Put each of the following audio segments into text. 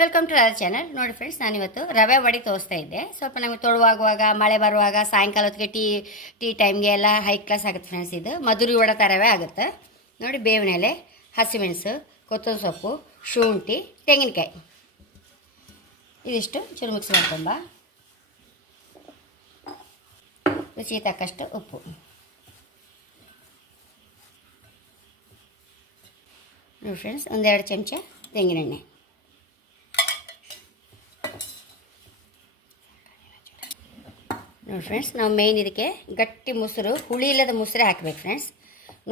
Welcome to our channel ನೋಡಿ friends ನಾನಿವತ್ತು ರವೆ ವಡೆ ತೋರಿಸ್ತಾ ಇದ್ದೆ. ಸ್ವಲ್ಪ ನಮಗೆ ತೊಡುವಾಗುವಾಗ ಮಳೆ ಬರುವಾಗ, ಸಾಯಂಕಾಲ ಹೊತ್ತಿಗೆ ಟೀ ಟೀ ಟೈಮ್ಗೆ ಎಲ್ಲ ಹೈ ಕ್ಲಾಸ್ ಆಗುತ್ತೆ ಫ್ರೆಂಡ್ಸ್ ಇದು. ಮಧುರಿ ವಡೆ ರವೆ ಆಗುತ್ತೆ. ನೋಡಿ ಬೇವಿನ ಎಲೆ ಹಸಿಮೆಣಸು, ಕೊತ್ತಂಬರಿ ಸೊಪ್ಪು, ಶುಂಠಿ, ತೆಂಗಿನಕಾಯಿ. ಇದಿಷ್ಟು ಚೂರು ಮಾಡ್ಕೊಂಬ. ರುಚಿಗೆ ತಕ್ಕಷ್ಟು ಉಪ್ಪು. ನೋಡಿ ಫ್ರೆಂಡ್ಸ್ ಒಂದೆರಡು ಚಮಚ ತೆಂಗಿನೆಣ್ಣೆ. ನೋಡಿ ಫ್ರೆಂಡ್ಸ್ ನಾವು ಮೇಯ್ನ್ ಇದಕ್ಕೆ ಗಟ್ಟಿ ಮೊಸರು ಹುಳಿ ಇಲ್ಲದ ಮೊಸರೇ ಹಾಕಬೇಕು ಫ್ರೆಂಡ್ಸ್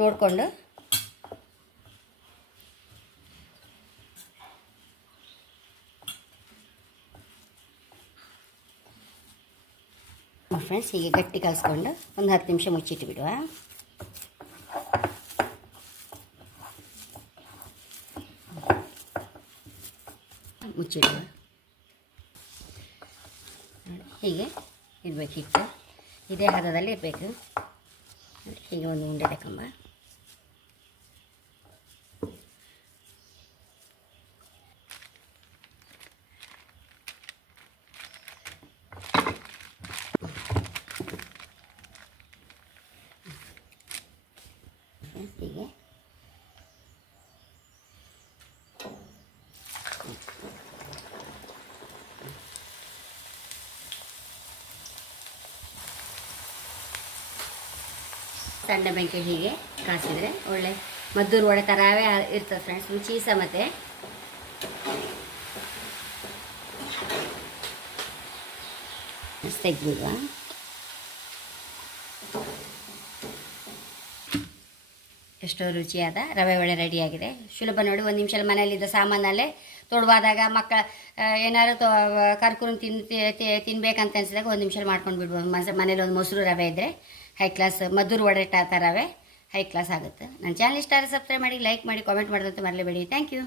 ನೋಡಿಕೊಂಡು. ಫ್ರೆಂಡ್ಸ್ ಹೀಗೆ ಗಟ್ಟಿ ಕಲಿಸ್ಕೊಂಡು ಒಂದು ಹತ್ತು ನಿಮಿಷ ಮುಚ್ಚಿಟ್ಟು ಬಿಡುವ ಮುಚ್ಚಿಡುವ ಹೀಗೆ. ಇರಬೇಕು ಹಿಟ್ಟು ಇದೇ ಹದದಲ್ಲಿ ಇರಬೇಕು ಹೀಗೆ ಒಂದು ಉಂಡೆ ತಕೊಂಬ ಹೀಗೆ. ಸಣ್ಣ ಬೆಂಕಿ ಹೀಗೆ ಕಾಸಿದರೆ ಒಳ್ಳೆ ಮದ್ದೂರು ವಡೆ ಥರವೇ ಇರ್ತದೆ ಫ್ರೆಂಡ್ಸ್ ರುಚಿ ಸಹ ಮತ್ತೆ. ತೆಗ್ಬಿಡುವ ಎಷ್ಟೋ ರುಚಿಯಾದ ರವೆ ಒಳೆ ರೆಡಿಯಾಗಿದೆ. ಸುಲಭ ನೋಡಿ, ಒಂದು ನಿಮಿಷ ಮನೆಯಲ್ಲಿದ್ದ ಸಾಮಾನಲ್ಲೇ ತೊಡುವಾದಾಗ ಮಕ್ಕಳ ಏನಾದ್ರು ತೊ ಕರ್ಕೊಂಡು ತಿನ್ ತಿನ್ಬೇಕಂತ ಅನ್ಸಿದಾಗ ಒಂದು ನಿಮಿಷ ಮಾಡ್ಕೊಂಡು ಬಿಡ್ಬೋದು. ಮಸ ಮನೇಲಿ ಒಂದು ಮೊಸರು ರವೆ ಇದ್ದರೆ ಹೈ ಕ್ಲಾಸ್ ಮಧುರ ವಡೆ ಥರ ರವೆ ಹೈ ಕ್ಲಾಸ್ ಆಗುತ್ತೆ. ನನ್ನ ಚಾನಲ್ ಇಷ್ಟ ಆದರೆ ಸಬ್ಸ್ಕ್ರೈಬ್ ಮಾಡಿ ಲೈಕ್ ಮಾಡಿ ಕಾಮೆಂಟ್ ಮಾಡಿದಂತೆ ಮರಲೇಬೇಡಿ. Thank you